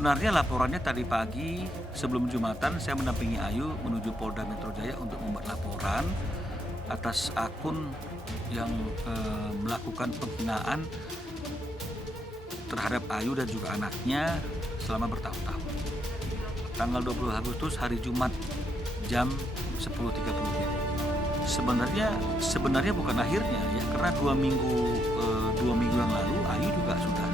Sebenarnya laporannya tadi pagi sebelum Jumatan saya mendampingi Ayu menuju Polda Metro Jaya untuk membuat laporan atas akun yang melakukan penghinaan terhadap Ayu dan juga anaknya selama bertahun-tahun. Tanggal 20 Agustus hari Jumat jam 10.30 WIB. Sebenarnya bukan akhirnya ya, karena dua minggu yang lalu Ayu juga sudah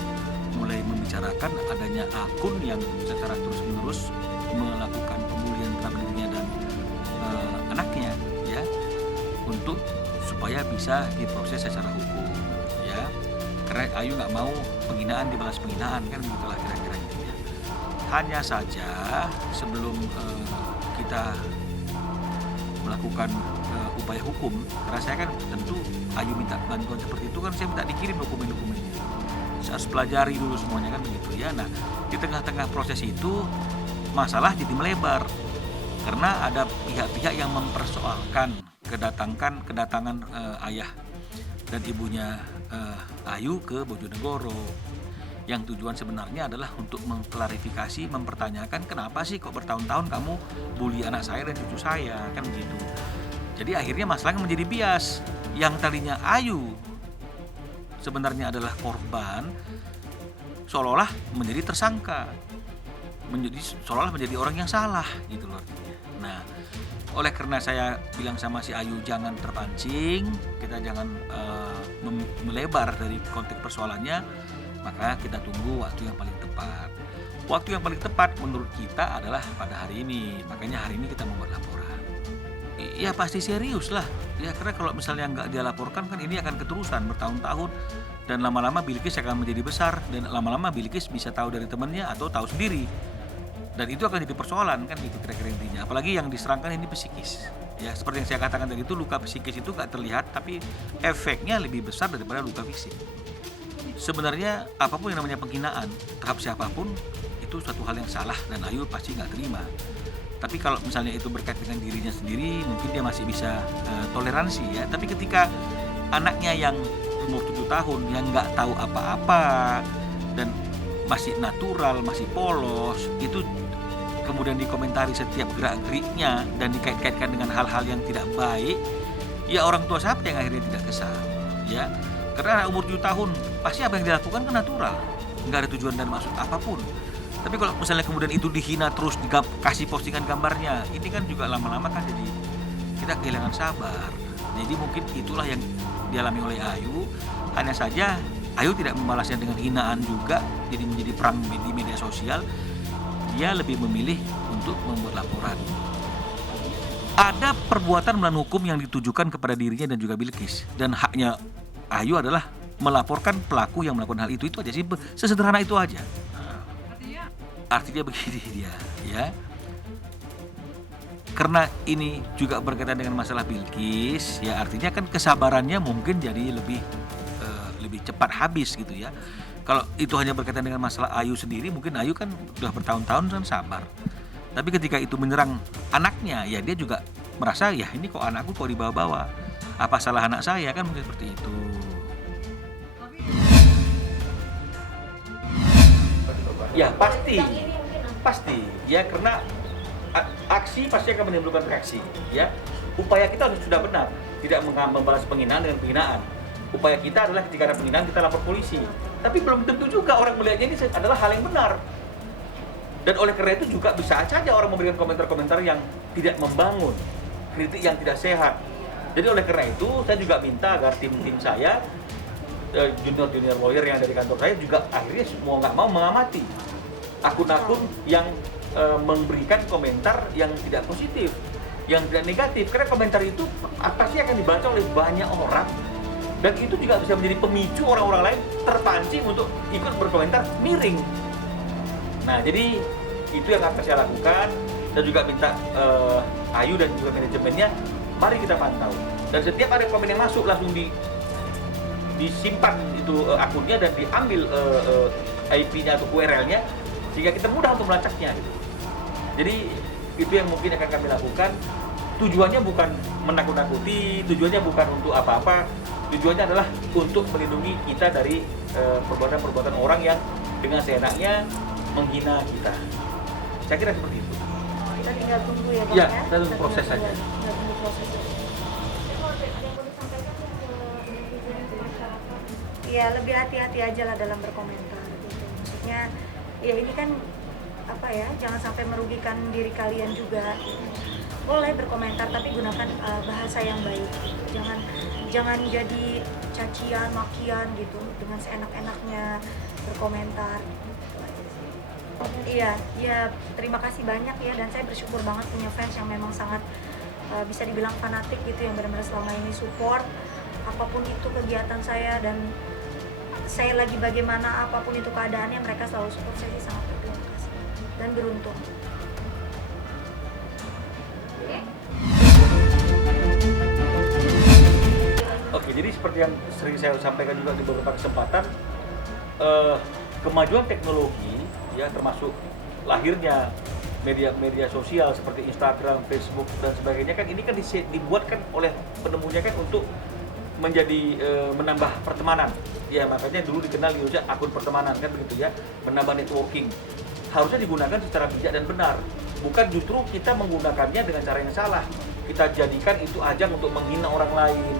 mulai membicarakan adanya akun yang secara terus-menerus melakukan pembulian terhadap dirinya dan anaknya ya, untuk supaya bisa diproses secara hukum ya, karena Ayu nggak mau penghinaan dibalas penghinaan, kan begitulah kira-kira intinya. Hanya saja sebelum kita melakukan upaya hukum, karena saya kan tentu Ayu minta bantuan seperti itu kan, saya minta dikirim dokumen-dokumennya. Saya harus pelajari dulu semuanya kan begitu ya. Nah, di tengah-tengah proses itu masalah jadi melebar karena ada pihak-pihak yang mempersoalkan kedatangan ayah dan ibunya Ayu ke Bojonegoro, yang tujuan sebenarnya adalah untuk mengklarifikasi, mempertanyakan kenapa sih kok bertahun-tahun kamu bully anak saya dan cucu saya, kan begitu. Jadi akhirnya masalahnya menjadi bias. Yang tadinya Ayu sebenarnya adalah korban, seolah-olah menjadi tersangka, seolah-olah menjadi orang yang salah gitu loh. Nah, oleh karena saya bilang sama si Ayu jangan terpancing, kita jangan melebar dari konteks persoalannya, maka kita tunggu waktu yang paling tepat. Waktu yang paling tepat menurut kita adalah pada hari ini, makanya hari ini kita membuat laporan. Ya pasti serius lah ya, karena kalau misalnya nggak dia laporkan kan ini akan keterusan bertahun-tahun, dan lama-lama Bilqis akan menjadi besar, dan lama-lama Bilqis bisa tahu dari temannya atau tahu sendiri, dan itu akan jadi persoalan kan gitu kira-kira intinya. Apalagi yang diserangkan ini psikis ya, seperti yang saya katakan tadi, itu luka psikis itu nggak terlihat tapi efeknya lebih besar daripada luka fisik. Sebenarnya apapun yang namanya penghinaan terhadap siapapun itu suatu hal yang salah dan Ayu pasti nggak terima. Tapi kalau misalnya itu berkaitan dengan dirinya sendiri, mungkin dia masih bisa toleransi ya. Tapi ketika anaknya yang umur 7 tahun yang nggak tahu apa-apa dan masih natural, masih polos, itu kemudian dikomentari setiap gerak-geriknya dan dikait-kaitkan dengan hal-hal yang tidak baik, ya orang tua siapa yang akhirnya tidak kesal ya. Karena anak umur 7 tahun pasti apa yang dilakukan kan natural, nggak ada tujuan dan maksud apapun. Tapi kalau misalnya kemudian itu dihina terus, dikasih postingan gambarnya, ini kan juga lama-lama kan jadi kita kehilangan sabar. Jadi mungkin itulah yang dialami oleh Ayu. Hanya saja Ayu tidak membalasnya dengan hinaan juga, jadi menjadi perang di media sosial. Dia lebih memilih untuk membuat laporan. Ada perbuatan melawan hukum yang ditujukan kepada dirinya dan juga Bilqis, dan haknya Ayu adalah melaporkan pelaku yang melakukan hal itu aja sih, sesederhana itu aja. Artinya begini dia ya, karena ini juga berkaitan dengan masalah Bilqis ya, artinya kan kesabarannya mungkin jadi lebih cepat habis gitu ya. Kalau itu hanya berkaitan dengan masalah Ayu sendiri, mungkin Ayu kan sudah bertahun-tahun kan sabar, tapi ketika itu menyerang anaknya ya dia juga merasa ya ini kok anakku kok dibawa-bawa, apa salah anak saya, kan mungkin seperti itu. Ya pasti ya, karena aksi pasti akan menimbulkan reaksi ya. Upaya kita harus sudah benar, tidak membalas penghinaan dengan penghinaan. Upaya kita adalah ketika ada penghinaan kita lapor polisi, tapi belum tentu juga orang melihatnya ini adalah hal yang benar. Dan oleh karena itu juga bisa saja orang memberikan komentar-komentar yang tidak membangun, kritik yang tidak sehat. Jadi oleh karena itu saya juga minta agar tim-tim saya, junior lawyer yang dari kantor saya juga akhirnya mau nggak mau mengamati akun-akun yang memberikan komentar yang tidak positif, yang tidak negatif, karena komentar itu pasti akan dibaca oleh banyak orang, dan itu juga bisa menjadi pemicu orang-orang lain terpancing untuk ikut berkomentar miring. Nah, jadi itu yang akan saya lakukan, dan juga minta Ayu dan juga manajemennya, mari kita pantau, dan setiap ada komen yang masuk langsung disimpan itu akunnya dan diambil IP-nya atau URL-nya, sehingga kita mudah untuk melacaknya gitu. Jadi itu yang mungkin akan kami lakukan. Tujuannya bukan menakut-nakuti, tujuannya bukan untuk apa-apa, tujuannya adalah untuk melindungi kita dari perbuatan-perbuatan orang yang dengan seenaknya menghina kita. Saya kira seperti itu. Kita tinggal tunggu ya Bang Ya, ya. kita tunggu proses saja. Tinggal tunggu proses saja. Ya lebih hati-hati aja lah dalam berkomentar gitu. Maksudnya ya ini kan apa ya, jangan sampai merugikan diri kalian juga. Boleh berkomentar tapi gunakan bahasa yang baik. Jangan jadi cacian, makian gitu dengan seenak-enaknya berkomentar. Iya, ya terima kasih banyak ya, dan saya bersyukur banget punya fans yang memang sangat bisa dibilang fanatik gitu, yang benar-benar selama ini support apapun itu kegiatan saya, dan saya lagi bagaimana apapun itu keadaannya, mereka selalu support. Saya sih sangat berterima kasih dan beruntung. Oke, jadi seperti yang sering saya sampaikan juga di beberapa kesempatan, kemajuan teknologi ya, termasuk lahirnya media sosial seperti Instagram, Facebook dan sebagainya kan, ini kan dibuatkan oleh penemunya kan untuk menjadi menambah pertemanan. Ya makanya dulu dikenal juga akun pertemanan kan begitu ya, menambah networking. Harusnya digunakan secara bijak dan benar, bukan justru kita menggunakannya dengan cara yang salah. Kita jadikan itu ajang untuk menghina orang lain,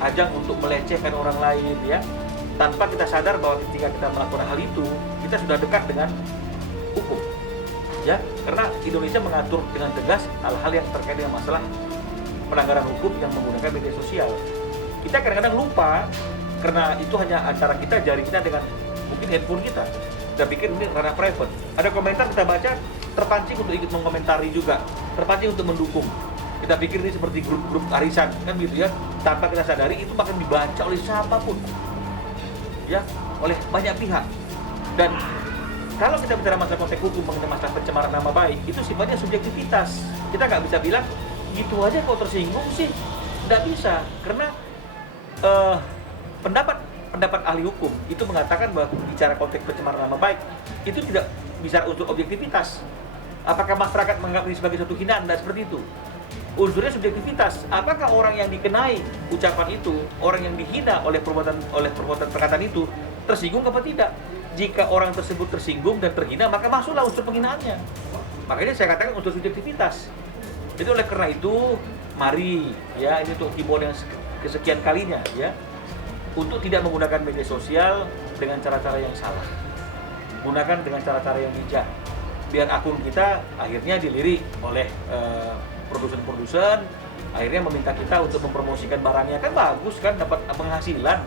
ajang untuk melecehkan orang lain ya, tanpa kita sadar bahwa ketika kita melakukan hal itu, kita sudah dekat dengan hukum ya, karena Indonesia mengatur dengan tegas hal-hal yang terkait dengan masalah pelanggaran hukum yang menggunakan media sosial. Kita kadang-kadang lupa karena itu hanya antara kita, jari kita dengan mungkin handphone kita. Kita pikir ini ranah private. Ada komentar kita baca, terpancing untuk ikut mengomentari juga, terpancing untuk mendukung. Kita pikir ini seperti grup-grup arisan kan gitu ya, tanpa kita sadari itu bahkan dibaca oleh siapapun ya, oleh banyak pihak. Dan kalau kita bicara masalah konteks hukum mengenai masalah pencemaran nama baik, itu sifatnya subjektivitas. Kita nggak bisa bilang gitu aja kok tersinggung sih, nggak bisa, karena pendapat ahli hukum itu mengatakan bahwa bicara konteks pencemaran nama baik itu tidak bisa unsur objektivitas. Apakah masyarakat menganggap ini sebagai suatu hinaan? Tidak seperti itu. Unsurnya subjektivitas. Apakah orang yang dikenai ucapan itu, orang yang dihina oleh perbuatan perkataan itu tersinggung apa tidak? Jika orang tersebut tersinggung dan terhina, maka masuklah unsur penghinaannya. Makanya saya katakan unsur subjektivitas. Jadi oleh karena itu, mari ya, ini untuk himbauan yang kesekian kalinya ya, untuk tidak menggunakan media sosial dengan cara-cara yang salah. Gunakan dengan cara-cara yang bijak. Biar akun kita akhirnya dilirik oleh produsen-produsen, akhirnya meminta kita untuk mempromosikan barangnya, kan bagus kan, dapat penghasilan.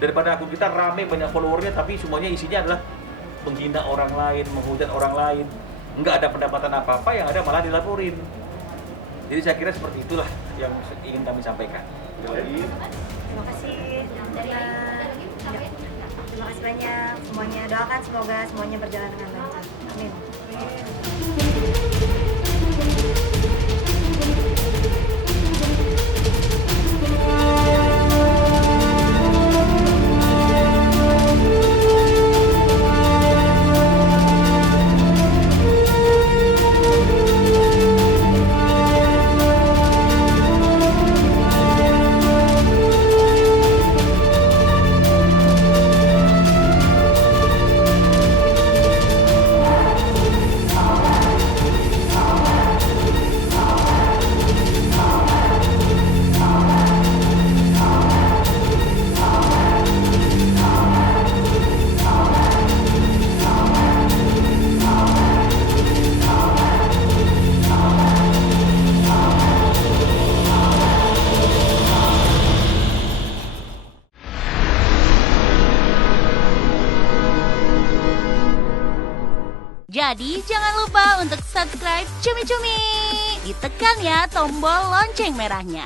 Daripada akun kita rame banyak followernya tapi semuanya isinya adalah menghina orang lain, menghujat orang lain, nggak ada pendapatan apa-apa, yang ada malah dilaporin. Jadi saya kira seperti itulah yang ingin kami sampaikan. Terima kasih. Terima kasih banyak semuanya. Doakan semoga semuanya berjalan dengan lancar. Amin. Jadi jangan lupa untuk subscribe Cumi Cumi. Ditekan ya tombol lonceng merahnya.